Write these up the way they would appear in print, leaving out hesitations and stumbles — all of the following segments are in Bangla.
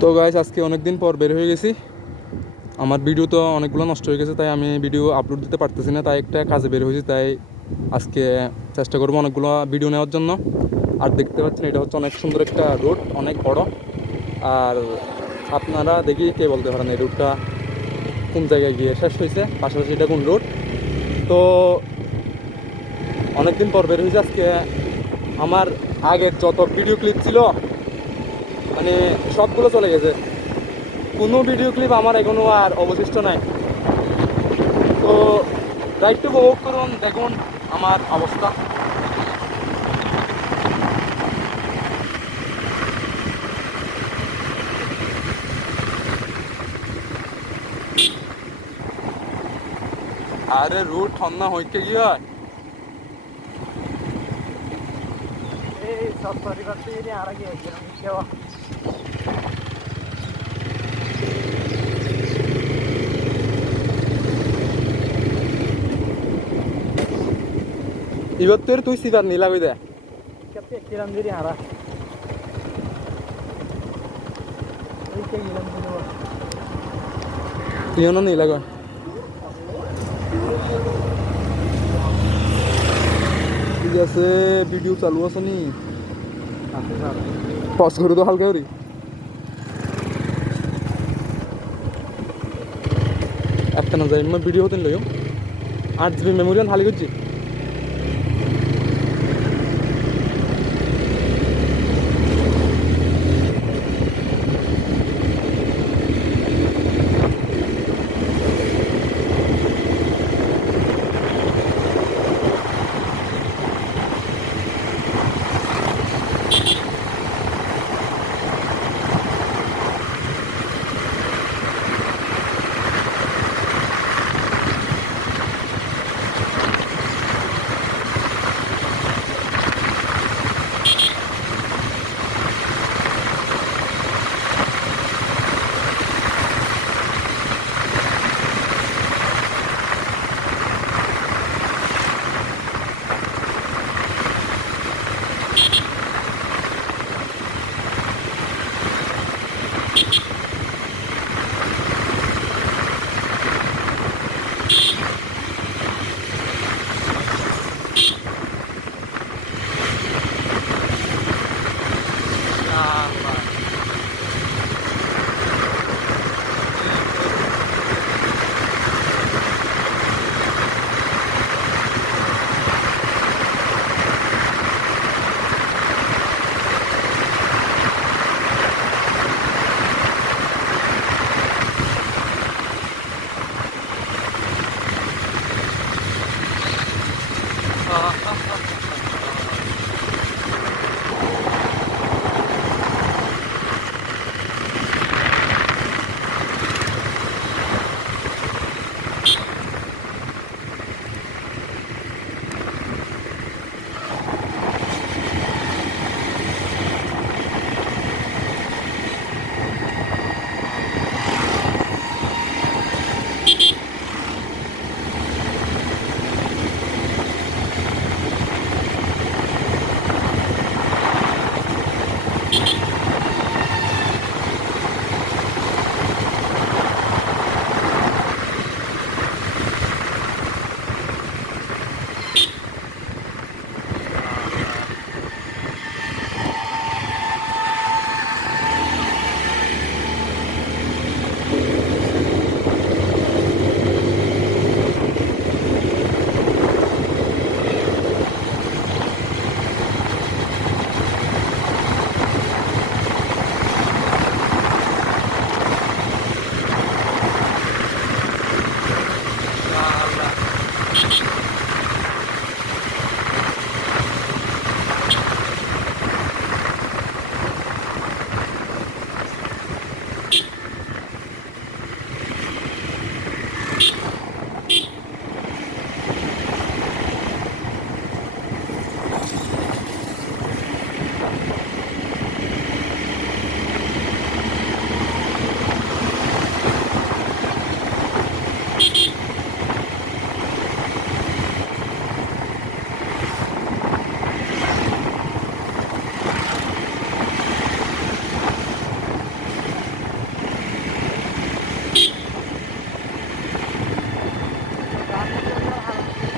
তো গাইস আজকে অনেক দিন পর বের হয়ে গেছি। আমার ভিডিও তো অনেকগুলো নষ্ট হয়ে গেছে, তাই আমি ভিডিও আপলোড দিতে পারতেছি না, তাই একটা কাজে বের হয়েছি। তাই আজকে চেষ্টা করবো অনেকগুলো ভিডিও নেওয়ার জন্য। আর দেখতে পাচ্ছেন এটা হচ্ছে অনেক সুন্দর একটা রোড, অনেক বড়। আর আপনারা দেখি কে বলতে পারেন এই রোডটা কোন জায়গায় গিয়ে শেষ হয়েছে, পাশাপাশি এটা কোন রোড। তো অনেকদিন পর বের হয়েছে আজকে। আমার আগের যত ভিডিও ক্লিপ ছিল মানে সবগুলো চলে গেছে, কোনো ভিডিও ক্লিপ আমার এখনো আর অবশিষ্ট নাই। তো রাইডটা উপভোগ করুন, দেখুন আমার অবস্থা। আরে রুট ঠান্ডা হইতে কি হয়? এই সব পরিবার থেকে আর আগে কেউ এবার তোর তুই সিগার নীলা কই দে। কেতে কিরাম দিরি হারা এই কে গিলাম দিলো তুইও নীলা কই ঠিক আছে। ভিডিও চালু আছে নি? আছে স্যার পজ করে তো হালকা করি। একটা না যাই ভিডিও হতেন লইও 8 GB মেমোরি খালি করছি।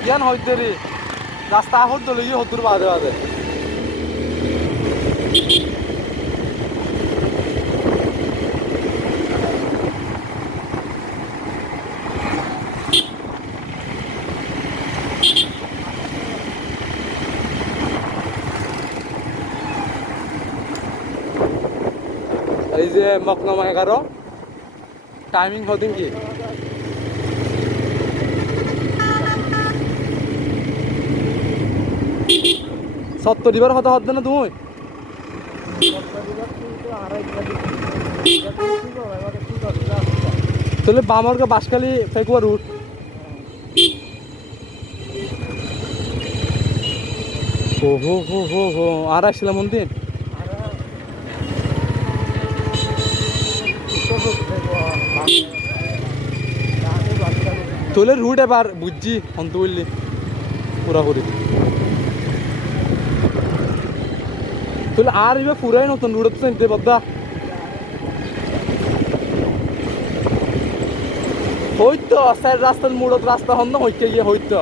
ইয়ান হইতে রে রাস্তা আহত দলে গিয়ে হতুর বাদে বাদে এই যে মকনমা 11 টাইমিং হদিন কি সত্তর দিবার কথা হচ্ছে না তুমি তাহলে বামরকে বাসখালি ফেকুয়া রুট ও হো হো হো হো আর আসছিলাম মন্দির তোলে রুট এবার বুঝছি অন্ত বললি পুরাপুরি তোলে আর এবার পুরাই নতুন রুট হচ্ছে নিতে বদ্দা হইতো সাইড রাস্তার মুড়ত রাস্তা হন না হইতে গিয়ে হইতো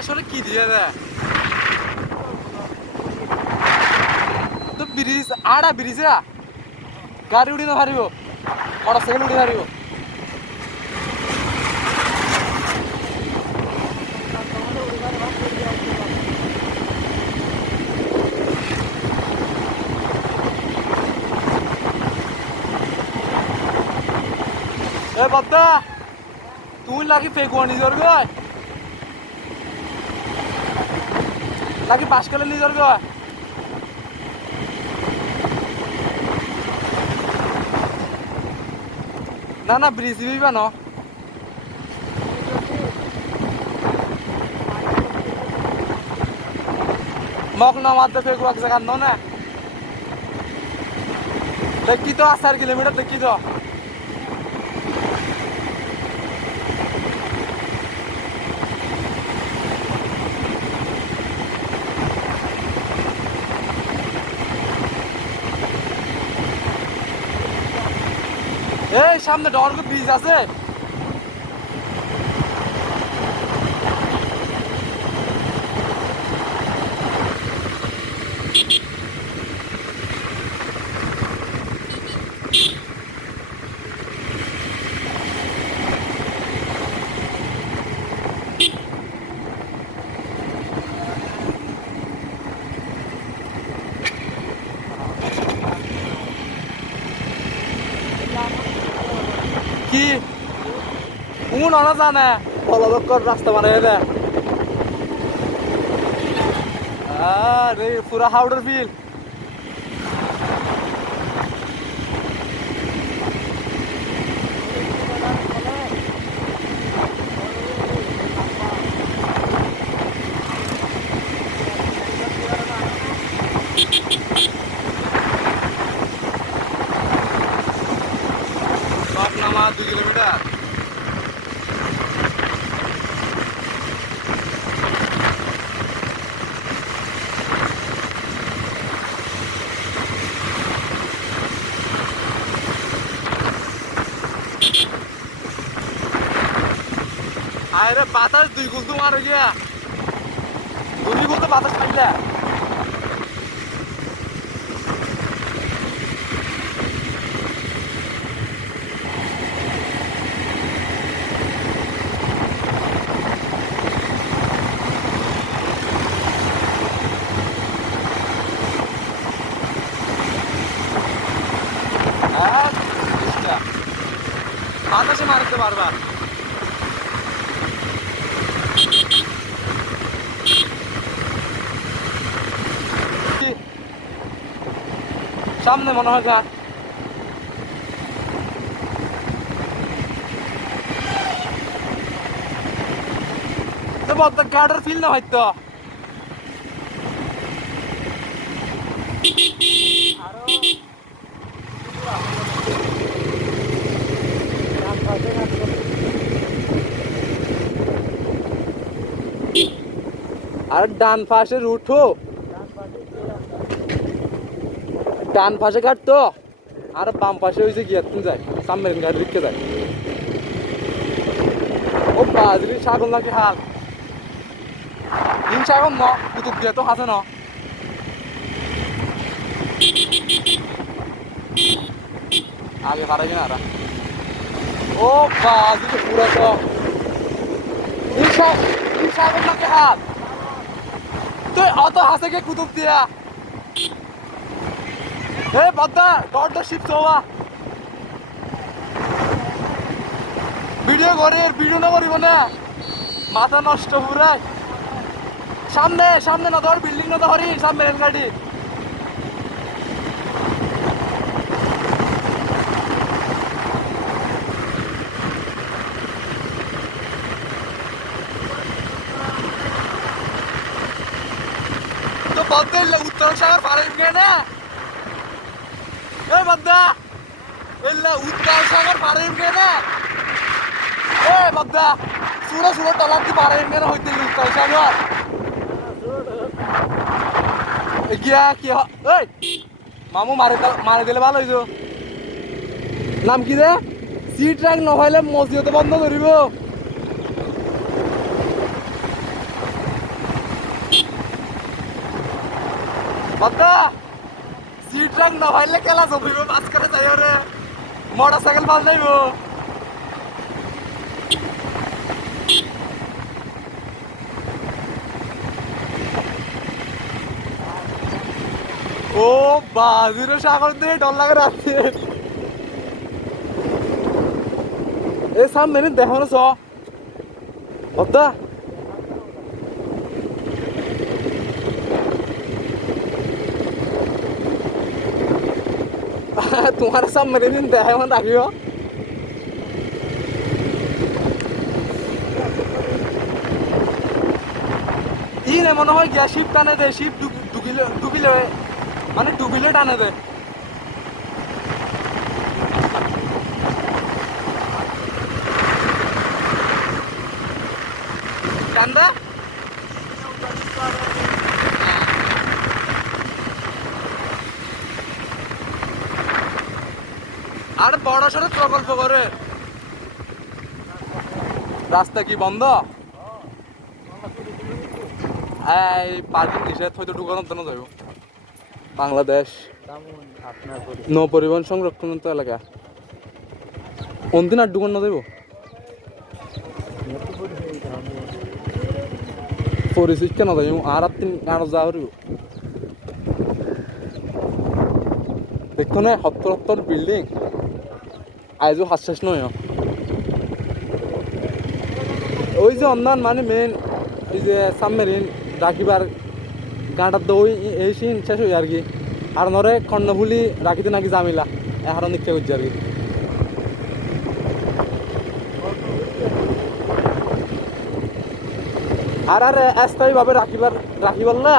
আসলে কি দিয়ে দেয় তো ব্রিজ আড়া ব্রিজ গাড়ি উড়ি না হারিব মোটর সাইকেল উড়ি হারিব এ বদ্দা তুই লাগি ফেকুয়া নিজর গয় নাকি বাসকালে নিজর গয় না না ব্রিজ দিবি না মক না মারতে ফেকুয়া জায়গা না দেখি তো 4 কিলোমিটার দেখি তো এই সামনে ডরগো ব্রিজ আছে কি উন অনা জানে অলদক্কর রাস্তা বানাই দে আরে পুরা হাওড়ার বিল সব নামা 2 কিলোমিটার আরে বাতাস 2 গুণ মার গিয়া 2 গুণ তো বাতাস খাইলে সামনে মনে হয় ঘাট। তো বদ্ধ ঘাটের ফিল না হয়তো আর ডান পাশে উঠো, ডান পাশে ঘাট তো, আর বাম পাশে হয়েছে গিয়ে যায় সাবমেরিন ঘাট দিকে যায়। ও বাজরি ছাগল নাকি হাল হিম ছাগল ন কুতুব দিয়ে তো হাসে ন আগে হারাই না আরা। ও বাজরি পুরা তো হিম ছাগল নাকি হাল তুই অত হাসে কে কুতুব দিয়া হে বদ্দা ডট শিফট হওয়া ভিডিও করে ভিডিও না করিব না মাথা নষ্ট পুরাই। সামনে সামনে না ধর বিল্ডিং না ধরি সামনে রেল গাড়ি তো বদ্দা উত্তর সাগর পারেন কে না এ বদ্দা এল্লা উত্তর সাগর পারেন কে না এ বদ্দা সুরা সুরা তলাতে পারেন কেন হইতে উত্তর সাগর গিয়া কি এই মামু মারে দিলে ভালো হইতো। নাম কি রে সিট র্যাঙ্ক নহলে মসজিদ বন্ধ করিব। বদ্দা সিট র্যাঙ্ক নহলে খেলা চলিব পাঁচ করে যাই রে মোটর সাইকেল ভাল যাইব। ও বাজিরো সাগর দিয়ে ডর লাগে রাখছে এ সামনে দেখো না চ বদ্দা তোমার সামনে দিন দেখে মন রাখিও ই নে মনে হয় গিয়া শিপ টানে দে শিপ ডুবিলে মানে ডুবিলে টানে দে টান্দা আর বড় সড়ো প্রকল্প করে রাস্তা কি বন্ধ এই পার্কিং নিষেধ হয়তো ঢুকানোর জন্য যাইব বাংলাদেশ নৌ পরিবহন সংরক্ষণ এলাকা কোনদিন আর ঢুকানো যাইব পরিচিত কেন যাইব আর তিন আর যাওয়া হইব দেখো না সত্তর সত্তর বিল্ডিং আইজও হাস্যাস নয় ওই যে অন্যান্য মানে মেন এই যে সাবমেরিন রাখিবার গাঁটার দই এই সিন শেষ হই আর কি আর নরে কর্ণফুলি রাখিতে নাকি জামিলা এখন নিক্ষে করছে আর কি আর আর স্থায়ীভাবে রাখিবার না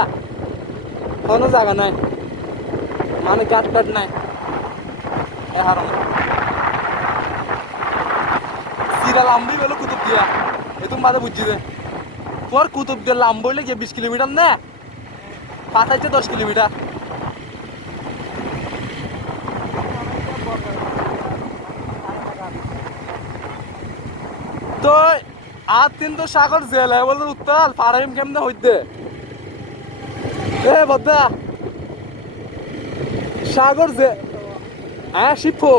কোনো জায়গা নাই মানে গাট টাট নাই এখন সিরা লাম্বি গেল কুতুব দিয়া এ তুমি বাদে বুঝছি দে তোমার কুতুব দিয়ে লাম্ব হইলে গিয়ে 20 কিলোমিটার না পাঠাইছে 10 কিলোমিটার তো আর তিন তো সাগর জেল বলে উত্তাল পারাইম কেমনে হইতে এ বদ্দা সাগর যে হ্যাঁ শিপো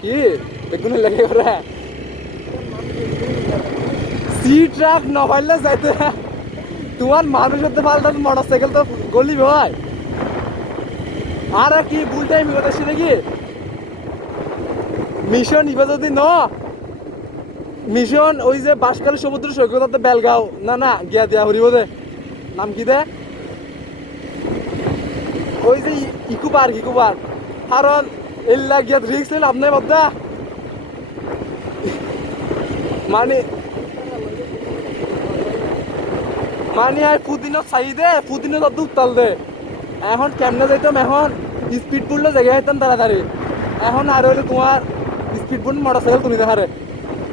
কি দেখুন লেগে করে সি ট্রাক নভাইলে যাইতে তোমার মানুষ হতে পাল্টা মোটর সাইকেল তো গলি ভাই আর কি ভুল টাইম কথা নাকি মিশন ইবা যদি ন মিশন ওই যে বাঁশখালী সমুদ্র সৈকত বেলগাঁও না না গিয়া দিয়া হরিব দে নাম কি দে ওই যে ইকো পার্ক কারণ এল্লা গিয়া রিক্স নিন আপনি বদ্দা মানে মানে আর পুদিনও চাই দে পুদিনও তত উত্তাল দে এখন কেমনে যাইতাম এখন স্পিড বুললে জায়গায় যেতাম তাড়াতাড়ি এখন আর হইলে তোমার স্পিড বুল মোটর সাইকেল তুমি দেখারে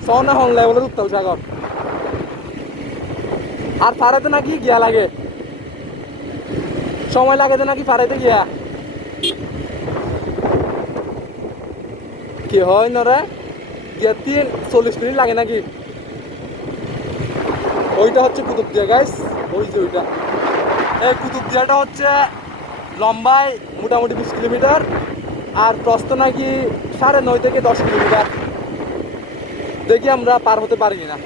সনা হন লেভেলের উত্তাল সাগর আর ফারাইতে নাকি গিয়া লাগে সময় লাগে যে নাকি ফারাইতে গিয়া কি হয় নরে গিয়া 40 মিনিট লাগে নাকি ওইটা হচ্ছে কুতুবদিয়া গাইস ওই যে ওইটা এই কুতুবদিয়াটা হচ্ছে লম্বায় মোটামুটি 20 কিলোমিটার আর প্রস্থ নাকি 9.5 থেকে 10 কিলোমিটার দেখি আমরা পার হতে পারি না